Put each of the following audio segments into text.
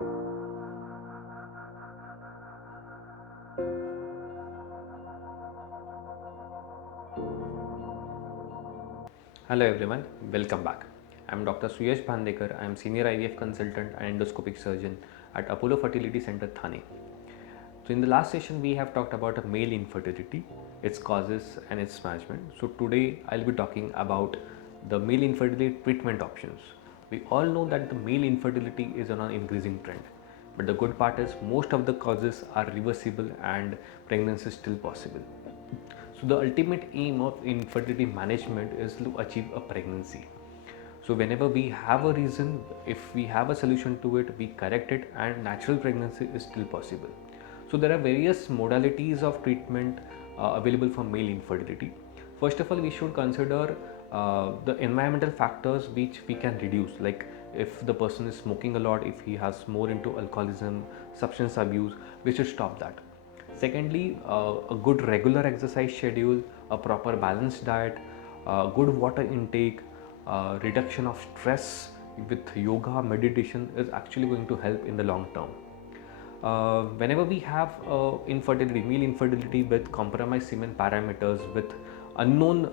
Hello everyone, welcome back. I'm Dr. Suyash Bhandekar. I'm Senior IVF Consultant and Endoscopic Surgeon at Apollo Fertility Center, Thane. So in the last session, we have talked about male infertility, its causes and its management. So today, I'll be talking about the male infertility treatment options. We all know that the male infertility is on an increasing trend. But the good part is most of the causes are reversible and pregnancy is still possible. So the ultimate aim of infertility management is to achieve a pregnancy. So whenever we have a reason, if we have a solution to it, we correct it and natural pregnancy is still possible. So there are various modalities of treatment available for male infertility. First of all, we should consider the environmental factors which we can reduce, like if the person is smoking a lot, if he has more into alcoholism, substance abuse, we should stop that. Secondly, a good regular exercise schedule, a proper balanced diet, good water intake, reduction of stress with yoga, meditation is actually going to help in the long term. Whenever we have infertility, male infertility with compromised semen parameters, with unknown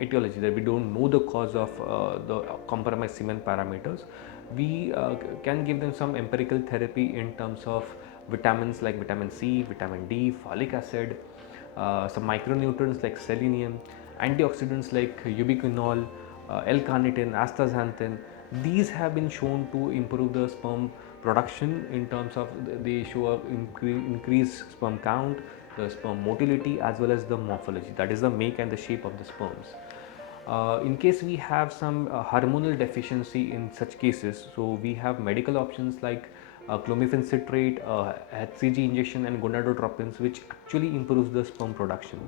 etiology, that we don't know the cause of the compromised semen parameters, we can give them some empirical therapy in terms of vitamins like vitamin C, vitamin D, folic acid, some micronutrients like selenium, antioxidants like ubiquinol, L-carnitine, astaxanthin. These have been shown to improve the sperm production in terms of they show a increased sperm count, the sperm motility, as well as the morphology, that is the make and the shape of the sperms. In case we have some hormonal deficiency in such cases, so we have medical options like clomiphene citrate, HCG injection and gonadotropins, which actually improves the sperm production.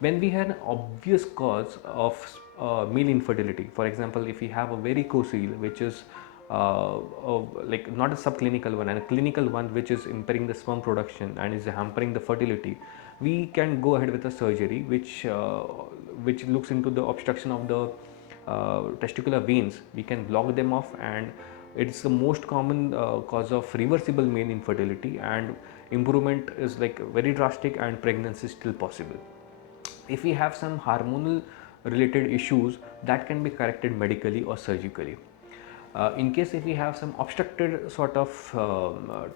When we have an obvious cause of male infertility, for example, if we have a varicocele, which is like not a subclinical one and a clinical one which is impairing the sperm production and is hampering the fertility, we can go ahead with a surgery which looks into the obstruction of the testicular veins. We can block them off, and it's the most common cause of reversible male infertility, and improvement is like very drastic and pregnancy is still possible. If we have some hormonal related issues, that can be corrected medically or surgically. In case if we have some obstructed sort of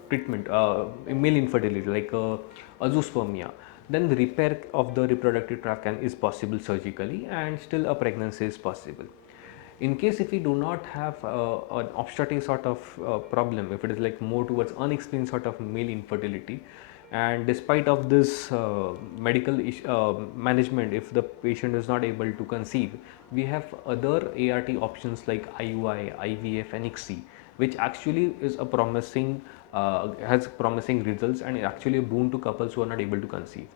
treatment, male infertility like azoospermia, then the repair of the reproductive tract is possible surgically, and still a pregnancy is possible. In case if we do not have an obstructive sort of problem, if it is like more towards unexplained sort of male infertility, and despite of this medical management, if the patient is not able to conceive, we have other ART options like IUI, IVF and ICSI, which actually is a promising has promising results and actually a boon to couples who are not able to conceive.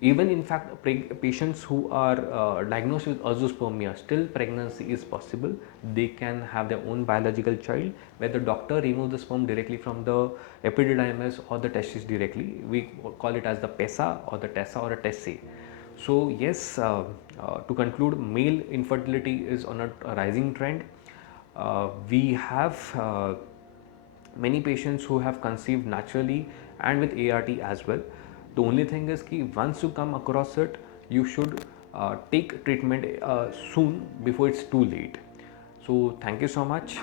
Even in fact, patients who are diagnosed with azoospermia, still pregnancy is possible. They can have their own biological child, where the doctor removes the sperm directly from the epididymis or the testis directly. We call it as the PESA or the TESA or a TESSE. So yes, to conclude, male infertility is on a rising trend. We have many patients who have conceived naturally and with ART as well. The only thing is कि once you come across it, you should take treatment soon before it's too late. So thank you so much.